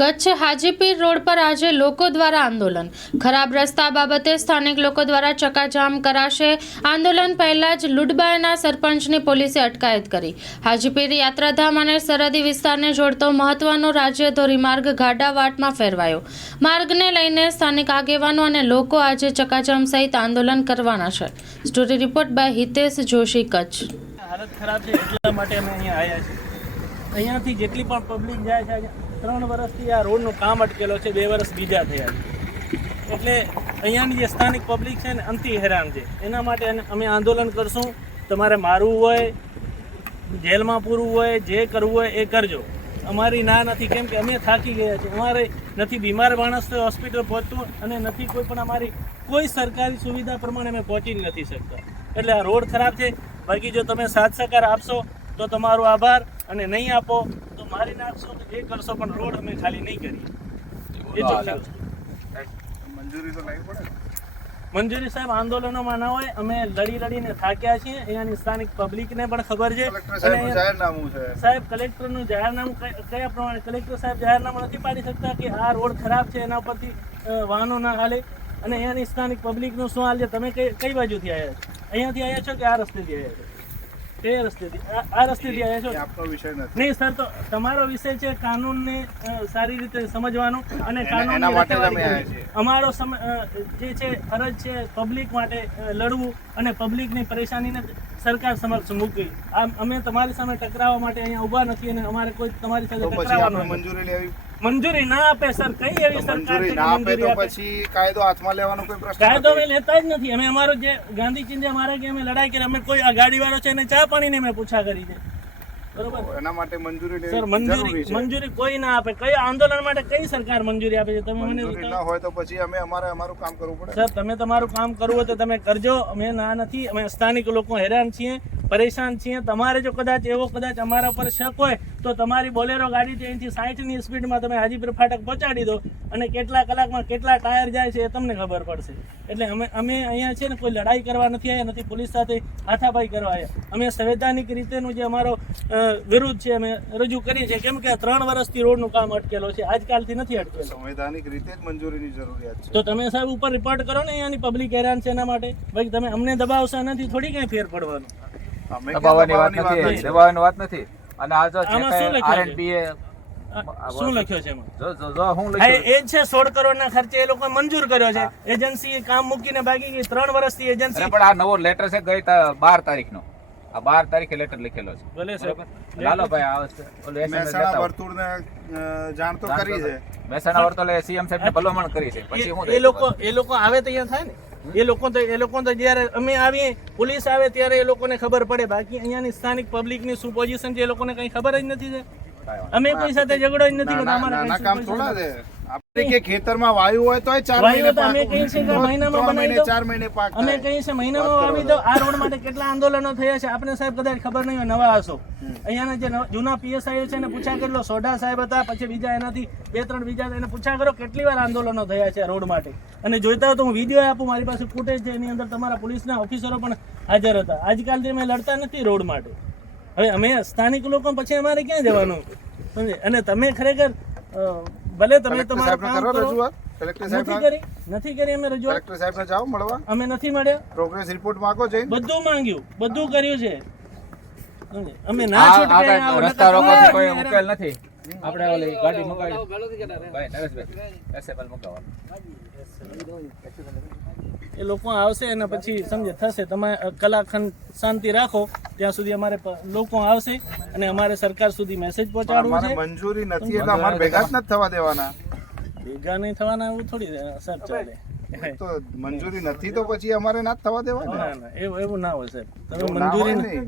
Kutch Hajipir road પર આજે લોકો દ્વારા આંદોલન. ખરાબ રસ્તા બાબતે સ્થાનિક લોકો દ્વારા ચકાજામ કરાશે. આંદોલન પહેલા જ લુડબાયના સરપંચની પોલીસે અટકાયત કરી. હાજીપીર યાત્રાધામ અને સરહદી વિસ્તારને જોડતો મહત્વનો રાજ્ય ધોરીમાર્ગ ગાડાવાટમાં ફેરવાયો. માર્ગને લઈને સ્થાનિક આગેવાનો અને લોકો આજે ચકાજામ સહિત આંદોલન કરવાના છે. Story report by Hitesh Joshi, Kutch. હાલત ખરાબ છે એટલા માટે અમે અહીંયા આવ્યા છીએ. અહીંયાથી જેટલી પણ પબ્લિક જાય છે ત્રણ વર્ષથી આ રોડનું કામ અટકેલો છે, બે વર્ષ બીજા થયા છે. એટલે અહીંયાની જે સ્થાનિક પબ્લિક છે ને, અંતિ હેરાન છે. એના માટે અમે આંદોલન કરશું. તમારે મારવું હોય, જેલમાં પૂરવું હોય, જે કરવું હોય, એ કરજો. અમારી ના નથી, કેમ કે અમે થાકી ગયા છીએ. અમારે નથી બીમાર માણસ તો હોસ્પિટલ પહોંચતું અને નથી કોઈ પણ અમારી કોઈ સરકારી સુવિધા પ્રમાણે અમે પહોંચી નથી શકતા. એટલે આ રોડ ખરાબ છે. બાકી જો તમે સાથ સહકાર આપશો, તો તમારો આભાર અને નહીં આપો મારી નાખશો તો એ કરશો પણ રોડ અમે ખાલી નહીં કરીએ. એ મંજૂરી તો લાવી પડે મંજૂરી સાહેબ આંદોલનોમાં ના હોય અમે લડી લડીને થાક્યા છીએ. અહીંયાની સ્થાનિક પબ્લિકને પણ ખબર છે. સાહેબ કલેક્ટરનું જાહેરનામું કયા કયા પ્રમાણે? કલેક્ટર સાહેબ જાહેરનામું નથી પાડી શકતા કે આ રોડ ખરાબ છે એના પરથી વાહનો ના હાલે. અને અહીંયાની સ્થાનિક પબ્લિકનું શું હાલ છે? તમે કઈ કઈ બાજુથી આવ્યા છો? અહીંયાથી આવ્યા છો કે આ રસ્તેથી આવ્યા છો? કયા રસ્તેથી આ રસ્તેથી આવ્યા છો? એ આપનો વિષય નથી. નહીં સર તો તમારો વિષય છે કાનૂનને સારી રીતે સમજવાનો અને કાનૂનની. છીએ. અમારો જે છે ફરજ છે પબ્લિક માટે લડવું અને પબ્લિકની પરેશાનીને સરકાર સમક્ષ મૂકવી. આમ અમે તમારી સામે ટકરાવવા માટે અહીંયા ઊભા નથી અને અમારે કોઈ તમારી સાથે ટકરાવવાનું મંજૂરી લેવી? મંજૂરી ના આપે સર કઈ એવી સરકાર છે ના આપે તો પછી કાયદો હાથમાં લેવાનો કોઈ પ્રશ્ન કાયદો અમે લેતા જ નથી. અમે અમારો જે ગાંધી ચિંધ્ય અમારે કે અમે લડાઈ કરી અમે કોઈ ગાડી વાળો છે એને ચા પાણીને અમે પૂછા કરી છે. બરોબર? એના માટે મંજૂરી સર મંજૂરી મંજૂરી કોઈ ના આપે. કઈ આંદોલન માટે કઈ સરકાર મંજૂરી આપે છે? તમે મને ના હોય તો પછી અમે અમારે અમારું કામ કરવું પડે. સર તમે તમારું કામ કરવું હોય તો તમે કરજો. અમે ના નથી. અમે સ્થાનિક લોકો હેરાન છીએ. પરેશાન છીએ. તમારે જો કદાચ એવો કદાચ અમારા પર શક હોય તો તમારી બોલેરો ગાડી અહીંથી સાઠની સ્પીડમાં તમે હાજીપુર ફાટક પહોંચાડી દો અને કેટલા કલાકમાં કેટલા ટાયર જાય છે એ તમને ખબર પડશે. એટલે અમે અમે અહીંયા છે ને કોઈ લડાઈ કરવા નથી આવ્યા નથી પોલીસ સાથે હાથાપાઈ કરવા આવ્યા. અમે સંવૈધાનિક રીતેનું જે અમારો અ, વિરોધ છે અમે રજૂ કરી છે કેમ કે ત્રણ વર્ષથી રોડનું કામ અટકેલો છે. આજકાલથી નથી અટકેલો. સંવૈધાનિક રીતે જ મંજૂરીની જરૂરિયાત છે. તો તમે સાહેબ ઉપર રિપોર્ટ કરો ને અહીંયાની પબ્લિક હેરાન છે એના માટે? ભાઈ તમે અમને દબાવશો નથી થોડી કંઈ ફેર પડવાનો? દબાવવાની વાત નથી. દબાવવાની વાત નથી. અને આ જો આમાં શું લખ્યું છે? જો જો જો હું લખ્યું એ જ છે કરોડના ખર્ચે એ લોકો મંજૂર કર્યો છે. એજન્સી કામ મૂકીને ભાગી ગઈ. ત્રણ વર્ષથી અરે એજન્સી પણ આ નવો લેટર છે ગઈ બાર તારીખનો. આ બાર તારીખે લેટર લખેલો છે. ભલે સાહેબ. લાલો ભાઈ આ વસ્તુ- ઓલું મહેસાણા વર્તુળ આવો. વર્તુળને જાણ તો કરી છે. મહેસાણા વર્તુળે સીએમ સાહેબ ને ભલામણ કરી છે. પછી હું એ લોકો એ લોકો આવે તો અહીંયા થાય ને? એ લોકો તો એ લોકો તો જ્યારે અમે આવીએ પોલીસ આવે ત્યારે એ લોકોને ખબર પડે. બાકી અહીંયાની સ્થાનિક પબ્લિકની શું પોઝિશન છે એ લોકોને કઈ ખબર જ નથી છે. અમે કોઈ સાથે ઝઘડો જ નથી કરતા અમારે કામ થોડા છે? કે ખેતરમાં વાયુ હોય તો ચાર મહિને અમે કહીએ છીએ કે મહિનામાં બનાવી દો. ચાર મહિને પાક અમે. કહીએ છીએ મહિનામાં વાવી દો. આ રોડ માટે કેટલા આંદોલનો થયા છે? આપણે સાહેબ કદાચ ખબર નહીં હોય નવા હશો. અહીંયાના જે જૂના પીએસઆઈ છે એને પૂછા કેટલો સોઢા સાહેબ હતા પછી બીજા એનાથી બે ત્રણ બીજા એને પૂછા કરો કેટલી વાર આંદોલનો થયા છે રોડ માટે. અને જોઈતા હોય તો હું વીડિયો આપું મારી પાસે ફૂટેજ છે એની અંદર તમારા પોલીસના ઓફિસરો પણ હાજર હતા. આજકાલથી અમે લડતા નથી રોડ માટે. હવે અમે સ્થાનિક લોકો પછી અમારે ક્યાં જવાનું? સમજે? અને તમે ખરેખર ભલે તમે તમારું કામ કરો રજૂઆત. કલેક્ટર નથી સાહેબ કરી નથી કરી અમે રજૂઆત. કલેક્ટર સાહેબને જાઓ મળવા. અમે નથી મળ્યા. પ્રોગ્રેસ રિપોર્ટ માંગો જઈને. બધું માંગ્યું બધું કર્યું છે? અમે ના છૂટકે રસ્તા રોકો કોઈ. ઉકેલ નથી. આપણે ઓલી ગાડી મંગાવી. ભાઈ નરેશભાઈ એસએફએલ મુકાવવા એ લોકો આવશે અને પછી સમજે થશે. તમે કલાખંડ શાંતિ રાખો. ત્યાં સુધી અમારે લોકો આવશે અને અમારે સરકાર સુધી મેસેજ પહોંચાડવો છે. મંજૂરી નથી એટલે અમારે ભેગા જ નથી થવા દેવાના. ભેગા નહીં થવાના એવું થોડી સર ચાલે. તો મંજૂરી નથી તો પછી અમારે ના થવા દેવાના? ના ના એવું એવું ના હોય સર તમે મંજૂરી.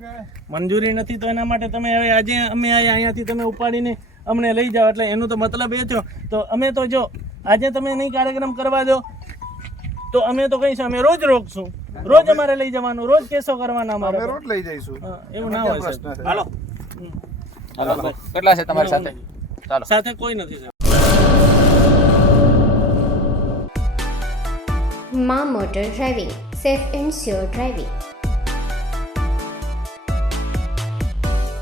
મંજૂરી નથી તો એના માટે તમે હવે આજે અમે આયા અહીંયાથી તમે ઉપાડીને અમને લઈ જાઓ એટલે એનો તો મતલબ એ થયો. તો અમે તો જો આજે તમે નહીં કાર્યક્રમ કરવા દો તો અમે તો કહીશું અમે રોજ રોકશું. રોજ અમારે લઈ જવાનું રોજ કેસો કરવાના અમે અમારે રોડ લઈ જઈશું. એવું ના હોય? હાલો. હાલો કેટલા છે તમારી સાથે? ચાલો. સાથે કોઈ નથી મા motor driving safe and sure driving.